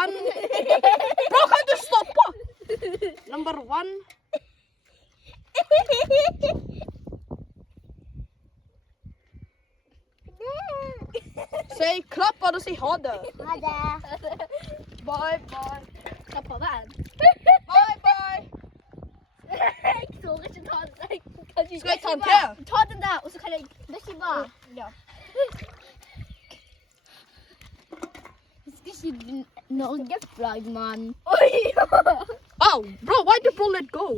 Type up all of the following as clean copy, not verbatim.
one. Bro, kan du stoppe? Number one. Si klapp og si ha det. Ha det. Bye, bye. Klapp på veien. Bye, bye. Jeg tør ikke ta den. Skal jeg ta den til? Ta den der, og så kan jeg... Beshaba. Ja. Husker ikke Norge-flagg, mann. Oi! Oh, bro, why did bro let go?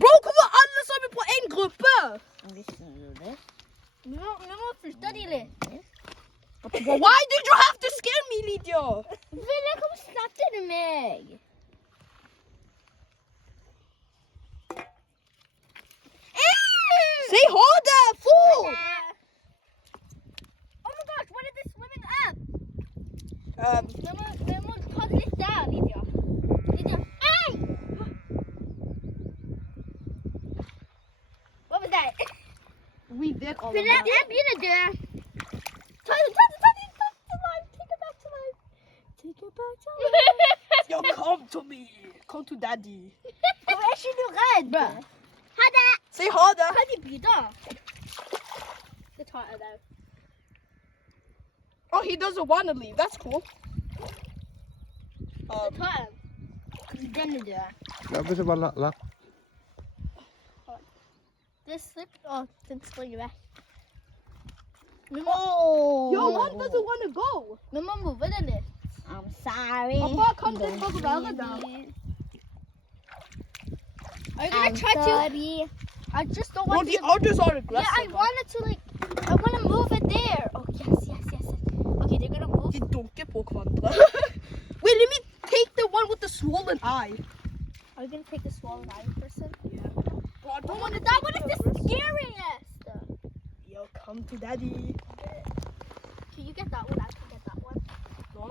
Bro, hvorfor alle sammen på en gruppe? Visste du det? Vi må flytte de litt. Why did you have to scare me, Lydia? Vilja, hvorfor slappte du meg? Si ha det, fool! Oh my gosh, what is this swimming up? Vi må ta det litt der, Lydia. Lydia, ei! Hva var det? We did all of Filip, that. jeg begynner å dø. Ta det back to life. Take it back to life. Take it back to life. Yo, come to me. Come to daddy. Hvorfor er ikke du redd? Ha det. Si ha det. Kan de bytte? Det tar jeg der. Oh, he doesn't want to leave. That's cool. Det tar jeg. Den er død. Ja, Beshaba, la. Det slipper. Å, den springer vekk. Yo, one doesn't want to go. Vi må move det litt. I'm sorry. Pappa, kan den bare være der? Are you gonna try to? I just don't No, want the to. others are Yeah, aggressive. I wanted to I want to move it there. Oh yes. Okay, they're gonna move. De dunker på hverandre. Wait, let me take the one with the swollen eye. Are you gonna take the swollen eye person? Yeah. Bro, I don't Oh, want to that one is the scariest. Yo, come to daddy. Can you get that one? I can get that one. No.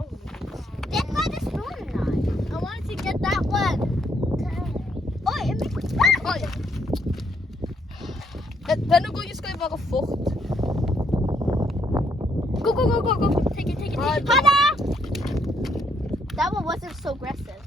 Get by the swollen eye. I wanted to get that one. Oh, it makes Oi. Denne gangen skal jeg være fort. Go. Take it. Bye, Hannah! That one wasn't so aggressive.